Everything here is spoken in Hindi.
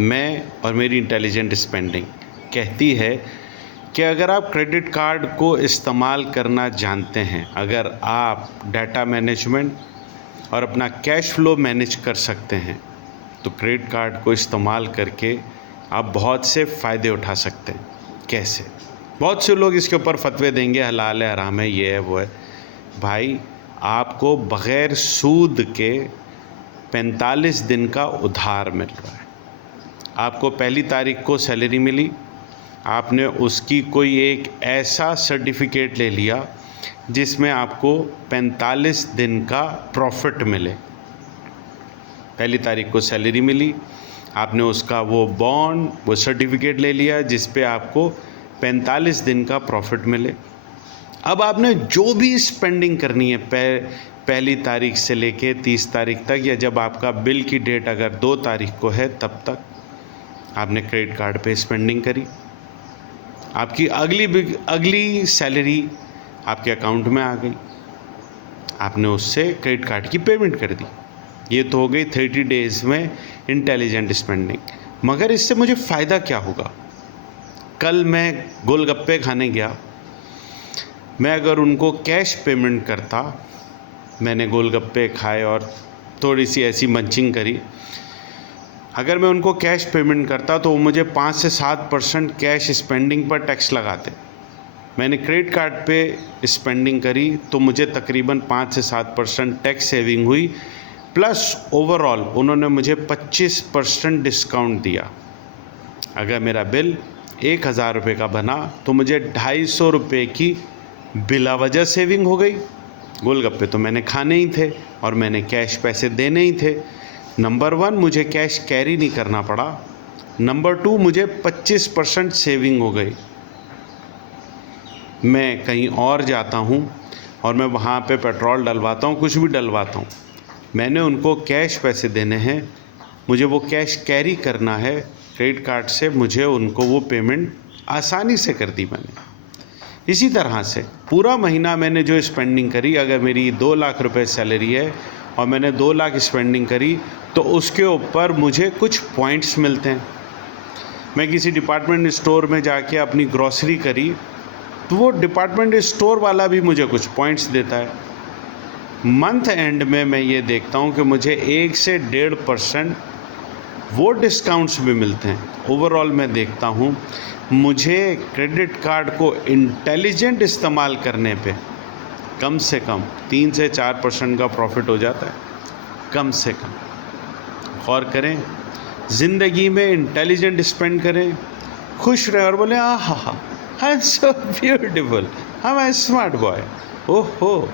मैं और मेरी इंटेलिजेंट स्पेंडिंग कहती है कि अगर आप क्रेडिट कार्ड को इस्तेमाल करना जानते हैं, अगर आप डाटा मैनेजमेंट और अपना कैश फ्लो मैनेज कर सकते हैं, तो क्रेडिट कार्ड को इस्तेमाल करके आप बहुत से फ़ायदे उठा सकते हैं। कैसे? बहुत से लोग इसके ऊपर फतवे देंगे, हलाल है, हराम है, ये है, वो है। भाई, आपको बग़ैर सूद के 45 दिन का उधार मिल रहा है। आपको पहली तारीख को सैलरी मिली, आपने उसकी कोई एक ऐसा सर्टिफिकेट ले लिया जिसमें आपको 45 दिन का प्रॉफिट मिले। पहली तारीख को सैलरी मिली, आपने उसका वो बॉन्ड, वो सर्टिफिकेट ले लिया जिस पे आपको 45 दिन का प्रॉफिट मिले। अब आपने जो भी स्पेंडिंग करनी है पहली तारीख से लेके 30 तारीख तक, या जब आपका बिल की डेट अगर 2 तारीख को है तब तक आपने क्रेडिट कार्ड पे स्पेंडिंग करी। आपकी अगली सैलरी आपके अकाउंट में आ गई, आपने उससे क्रेडिट कार्ड की पेमेंट कर दी। ये तो हो गई 30 डेज़ में इंटेलिजेंट स्पेंडिंग। मगर इससे मुझे फ़ायदा क्या होगा? कल मैं गोलगप्पे खाने गया, मैं अगर उनको कैश पेमेंट करता, मैंने गोलगप्पे खाए और थोड़ी सी ऐसी मंचिंग करी, अगर मैं उनको कैश पेमेंट करता तो वो मुझे 5 से 7% कैश स्पेंडिंग पर टैक्स लगाते। मैंने क्रेडिट कार्ड पे स्पेंडिंग करी तो मुझे तकरीबन 5 से 7% टैक्स सेविंग हुई, प्लस ओवरऑल उन्होंने मुझे 25% डिस्काउंट दिया। अगर मेरा बिल 1000 रुपये का बना तो मुझे 250 रुपये की बिलावजह सेविंग हो गई। गोलगप्पे तो मैंने खाने ही थे और मैंने कैश पैसे देने ही थे। नंबर 1, मुझे कैश कैरी नहीं करना पड़ा। नंबर 2, मुझे 25% सेविंग हो गई। मैं कहीं और जाता हूँ और मैं वहाँ पे पेट्रोल डलवाता हूँ, कुछ भी डलवाता हूँ, मैंने उनको कैश पैसे देने हैं, मुझे वो कैश कैरी करना है। क्रेडिट कार्ड से मुझे उनको वो पेमेंट आसानी से कर दी मैंने। इसी तरह से पूरा महीना मैंने जो स्पेंडिंग करी, अगर मेरी 2 लाख रुपए सैलरी है और मैंने 2 लाख स्पेंडिंग करी तो उसके ऊपर मुझे कुछ पॉइंट्स मिलते हैं। मैं किसी डिपार्टमेंट स्टोर में जाके अपनी ग्रॉसरी करी तो वो डिपार्टमेंट स्टोर वाला भी मुझे कुछ पॉइंट्स देता है। मंथ एंड में मैं ये देखता हूँ कि मुझे 1 से 1.5% वो डिस्काउंट्स भी मिलते हैं। ओवरऑल मैं देखता हूँ मुझे क्रेडिट कार्ड को इंटेलिजेंट इस्तेमाल करने पे कम से कम 3 से 4% का प्रॉफिट हो जाता है, कम से कम। गौर करें, ज़िंदगी में इंटेलिजेंट स्पेंड करें, खुश रहें और बोलें, आहा हा, I am so beautiful, I am smart boy, ओहो।